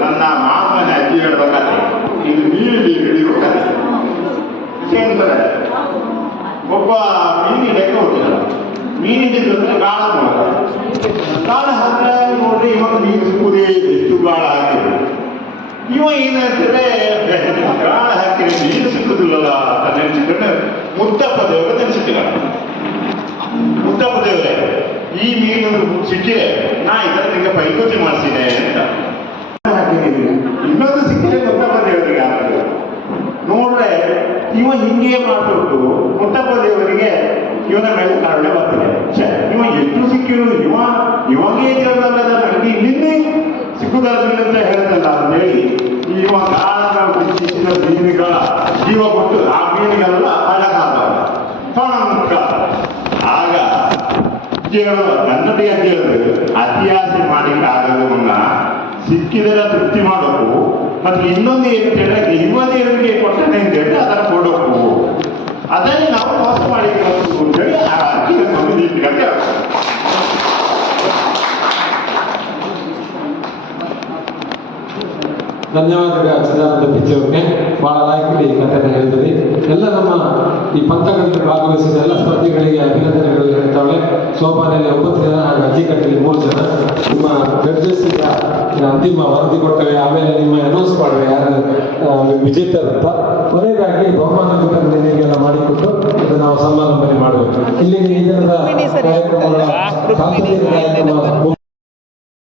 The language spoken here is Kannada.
ನನ್ನ ಮಾಮನ ಅಜ್ಜಿ ಹೇಳ್ಬೇಕಾದ್ರೆ ಇದು ಮೀನು ಹಿಡಿಯುವ ಒಬ್ಬ ವಿಷಯ ಒಬ್ಬ ಮೀನಿಡಕ್ಕೆ ಹೋಗಿಲ್ಲ ಮೀನಿಡಿದ್ದು ಅಂದ್ರೆ ಗಾಳ ಮೂಲಕ ಗಾಳ ಹತ್ರ ನೋಡ್ರಿ ಇವಾಗ ನೀರು ಸಿಕ್ಕುದೇ ಎಷ್ಟು ಗಾಳ ಹಾಕಿದ್ರು. ಇವ ಏನಂತಂದ್ರೆ ಗಾಳ ಹಾಕಿದ್ರೆ ನೀರು ಸಿಕ್ಕುದಿಲ್ಲಲ್ಲ, ಅಂತ ನೆನೆಸಿಕೊಂಡು ಮುತ್ತಪ್ಪ ದೇವರ ನೆನೆಸಿಟ್ಟಿಲ್ಲ ಮುತ್ತಪ್ಪ ದೇವರೇ, ಈ ಮೀನು ಸಿಕ್ಕಿದೆ. ನಾ ಇದರ ನಿಮಗೆ ಪೈಪೋಟಿ ಮಾಡಿಸಿದೆ ಅಂತ ಹಾಕಿದ್ದೀನಿ ಇನ್ನೊಂದು ಸಿಕ್ಕಿದೆ ಮುತ್ತಪ್ಪ ದೇವರಿಗೆ ಆಗ್ತದೆ ನೋಡ್ರೆ ಇವ ಹಿಂಗೆ ಮಾಡ್ಬಿಟ್ಟು ಮುತ್ತಪ್ಪ ದೇವರಿಗೆ ಇವನ ಮೇಲೆ ಕಾರಣ ಬರ್ತದೆ. ಇವ ಎಷ್ಟು ಸಿಕ್ಕಿರು? ಇವ, ಇವಾಗೇ ದೇವರಲ್ಲದ ನನಗೆ ಇಲ್ಲಿಂದ ಸಿಕ್ಕುದಾಗಿಲ್ಲ ಅಂತ ಹೇಳ್ತಲ್ಲ ಅಂತ ಹೇಳಿ ಇವ ಕಾರಣ ಮೀನುಗಳ ಜೀವ ಕೊಟ್ಟು ಆ ಮೀನುಗಳೆಲ್ಲ ಅಡಗಾದ ಪಣಂಕ. ಆಗ ಹೇಳುವ ನನ್ನದೇ ಹೇಳಿದ್ರೆ ಅತಿಯಾಸೆ ಮಾಡಿಕ ಆಗದು ಮುನ್ನ ಸಿಕ್ಕಿದರ ತೃಪ್ತಿ ಮಾಡಬೇಕು ಮತ್ತೆ ಇನ್ನೊಂದು ಏನು ಹೇಳಿದ್ರೆ ಯುವ ದೇವರಿಗೆ ಕೊಟ್ಟನೆ ಅಂತ ಹೇಳಿ ಧನ್ಯವಾದಗಳು ಚಿದಾನಂದ ಪಿಚ್ಚಿ ಅವ್ರಿಗೆ ಬಹಳ ಲಾಯಕಿ ಕಥೆನ ಹೇಳಿದ್ರಿ. ಎಲ್ಲ ನಮ್ಮ ಈ ಪಂಥಗಳಲ್ಲಿ ಭಾಗವಹಿಸಿದ ಎಲ್ಲ ಸ್ಪರ್ಧಿಗಳಿಗೆ ಅಭಿನಂದನೆಗಳು ಹೇಳ್ತಾವೆ ಸೋಪಾನಲ್ಲಿ ಒಂಬತ್ತು ಜನ ಹಾಗೂ ಅಜ್ಜಿಕಟ್ಟಲ್ಲಿ ಮೂರು ಜನ. ನಿಮ್ಮ ಜಡ್ಜಸ್ ಈಗ ಅಂತಿಮ ವರದಿ ಕೊಟ್ಟವೆ ಆಮೇಲೆ ನಿಮ್ಮ ಅನೌನ್ಸ್ ಮಾಡುವೆ ಯಾರು ವಿಜೇತರಂತ ಕೊನೆಯದಾಗಿ ಬಹುಮಾನ ವಿತರಣೆಗೆಲ್ಲ ಮಾಡಿಕೊಟ್ಟು ಇದು ನಾವು ಸಮಾರಂಭನೆ ಮಾಡಬೇಕು. ಇಲ್ಲಿಗೆ ಈ ದಿನದ ಕಾರ್ಯಕ್ರಮಗಳ.